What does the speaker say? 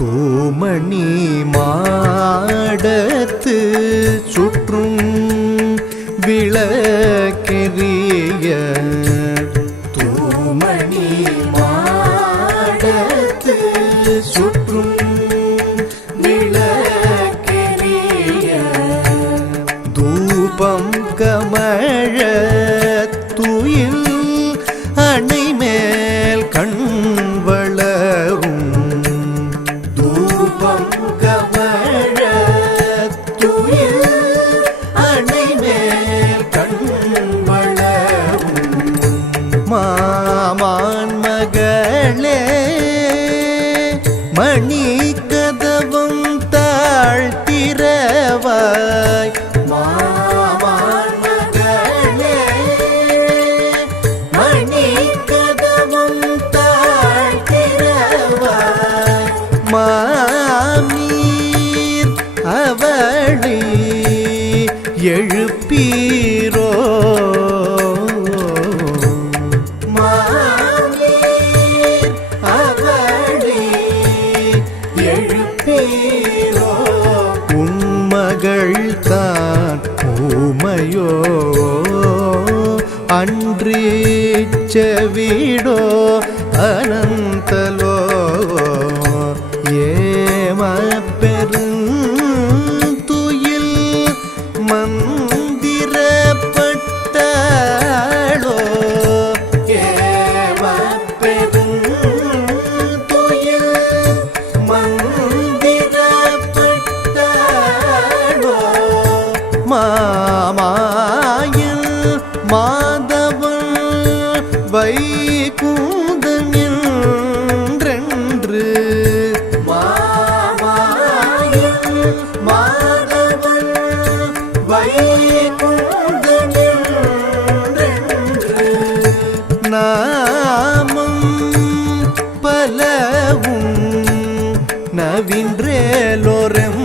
தூமணி மாடத்து சுற்றும் விளக்கெரிய தூமணி மாடத்து சுற்றும் விளக்கெரிய தூபம் கமல் அவளி எழுப்பீரோ? மாமீர் அவளை தான் ஊமையோ? அன்றி செவிடோ அனந்தலோ? வைகூதம் என்றென்று மாதவன் வைகூதம் என்றென்று நாமம் பலவும் நவின்றேலோரம்